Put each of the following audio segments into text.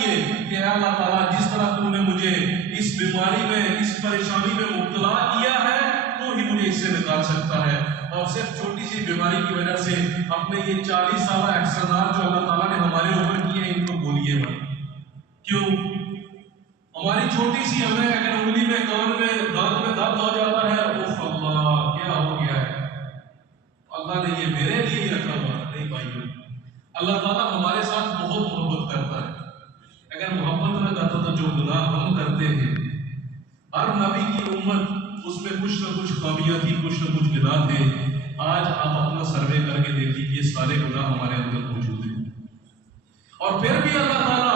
कीजिए कि अल्लाह ताला जिस तरह तूने मुझे इस बीमारी में, इस परेशानी में मुब्तला किया है, तो ही मुझे इससे निकाल सकता है। और सिर्फ छोटी सी बीमारी की वजह से अपने ये 40 साल एहसानात जो अल्लाह ताला ने हमारे ऊपर किए हैं, इनको भूलिए मत। क्यों? हमारी छोटी सी, हमें अगर उंगली में, कान में, दांत में दर्द हो जाता है, उफ अल्लाह क्या हो गया है, अल्लाह ने ये मेरे लिए ही रखा हुआ नहीं भाइयों। अल्लाह ताला हमारे साथ बहुत मोहब्बत करता है। अगर मोहब्बत न करता तो जो गुनाह हम करते हैं, हर नबी की उम्मत उसमें कुछ न कुछ खामियां थी, कुछ न कुछ गुनाह थे। आज आप अपना सर्वे करके देखिए, ये सारे गुनाह हमारे अंदर मौजूद हैं। और फिर भी अल्लाह ताला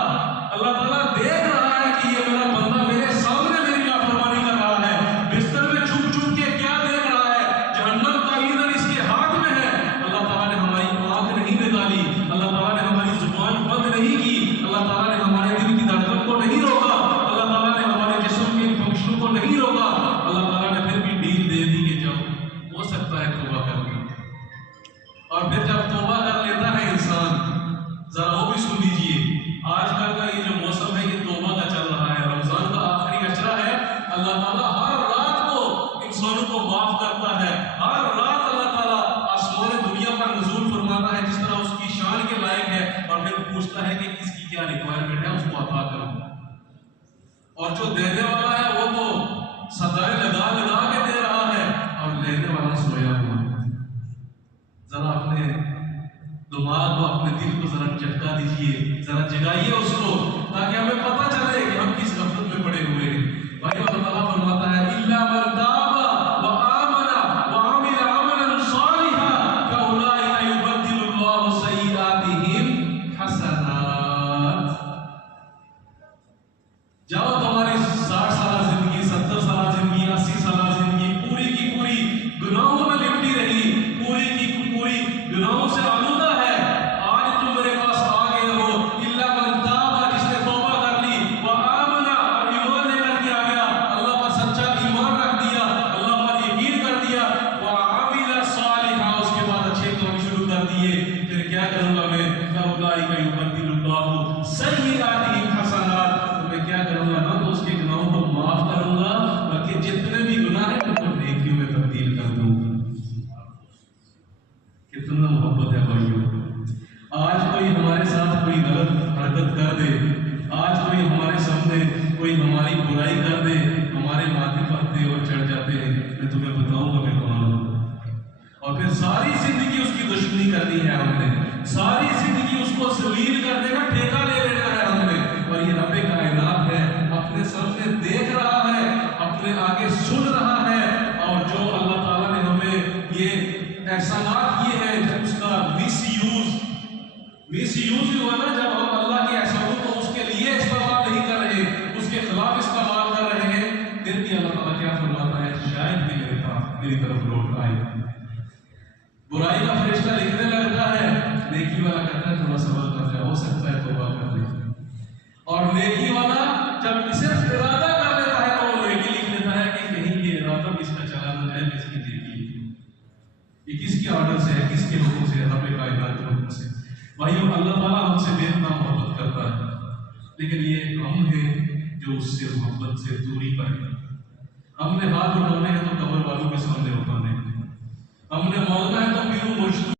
देख रहा है कि ये मेरा बंदा मेरे सामने मेरी लापरवाही कर रहा है, बिस्तर में छुप छुप के क्या देख रहा है, जहन्नम का ईंधन इसके हाथ में है। अल्लाह ताला ने हमारी आंख नहीं निकाली, अल्लाह ताला ने हमारी जुबान बंद नहीं की, अल्लाह ताला ने हमारे दिल की धड़कन को नहीं रोका, अल्लाह ताला ने हमारे जिस्म के फंक्शन को नहीं रोका। अल्लाह ताला ने फिर भी डील दे दी कि जाओ, हो सकता है तौबा कर लो। और फिर जब तौबा कर लेता है इंसान, जरा वो भी सुन लीजिए, आजकल का ये जो मौसम है ये तौबा का चल रहा है, रमजान का आखिरी अशरा है। अल्लाह ताला हर रात को इंसानों को माफ करता है, हर रात अल्लाह ताला आसमान दुनिया पर नज़ूल फरमाता है जिस तरह उसकी शान के लायक है, और फिर पूछता है कि किसकी क्या रिक्वायरमेंट है, उसको अता करो। और जो देने वाला है वो तो सदाएं लगा लगा के दे रहा है, और लेने वाला सोया हुआ है। जरा अपने दिमाग को, अपने दिल को जरा झटका दीजिए, जरा जगाइए उसको, ताकि हमें पता चले कि हम किस गफलत में पड़े हुए हैं। भाई अल्लाह ताला फरमाता है, इल्ला मन ताबा व आमना व अमिला अमलन सालिहा फउलाइका युबद्दिलुल्लाहु सय्यिआतिहिम हसनात। जाओ तुम्हारी 60 साल जिंदगी, 70 साल जिंदगी, 80 साल जिंदगी पूरी की पूरी गुनाहों में लिपटी रही, पूरी की पूरी गुनाहों से आलूदा है। आज तुम मेरे पास आ गए हो, इल्ला मन ताबा, जिसने तौबा कर ली, व आमना, और ईमान लेकर के आ गया, अल्लाह पर सच्चा ईमान रख दिया, अल्लाह पर यकीन कर दिया, व अमिला सालिहा, उसके बाद अच्छे काम शुरू कर दिए। फिर क्या करूंगा मैं? फउलाइका युबद्दिलुल्लाहु सय्यिआतिहिम हसनात, तो मैं क्या करूंगा ना, तो उसके गुनाहों को माफ करूंगा, बल्कि जितने भी गुनाह हैं उनको नेकियों में तब्दील कर दूंगा। कितना मोहब्बत है भाइयों। आज कोई हमारे साथ कोई गलत हरकत कर दे, आज कोई हमारे सामने कोई हमारी बुराई कर दे, हमारे माथे पर तेवर चढ़ जाते हैं, मैं तुम्हें बताऊंगा मैं कौन हूं। और फिर सारी जिंदगी उसकी दुश्मनी करनी है हमने, सारी जिंदगी उसको जलील करने का ठेका ले लेना है हमने। और ये रब्बे कायनात है, अपने सामने देख रहा है, अपने आगे सुन रहा है, और जो अल्लाह ताला ने हमें ये एहसानात किए हैं, जब उसका मिसयूज हुआ ना, जब हम अल्लाह के एहसानों को उसके लिए इस्तेमाल नहीं कर रहे, उसके खिलाफ इस्तेमाल कर रहे हैं, फिर भी अल्लाह ताला क्या फरमाता है, शायद भी मेरी तरफ लौट आए। बुराई का फरिश्ता लिखने लगता है, नेकी वाला कहता है थोड़ा सबर कर जाए, हो सकता है तौबा कर ले। और नेकी वाला जब सिर्फ इरादा कर लेता है तो वो नेकी लिख लेता है कि कहीं ये इरादा किसका चला ना जाए, किसकी नेकी, ये किसके ऑर्डर से है, किसके हुक्म से, रब्बे कायनात के हुक्म से। भाइयों अल्लाह ताला हमसे बेइंतहा मोहब्बत करता है, लेकिन ये हम हैं जो उससे मोहब्बत से दूरी पर है। हमने हाथ उठाने हैं तो कब्र वालों के सामने उठाने हैं, हमने मांगना है तो पीरू मुर्शिद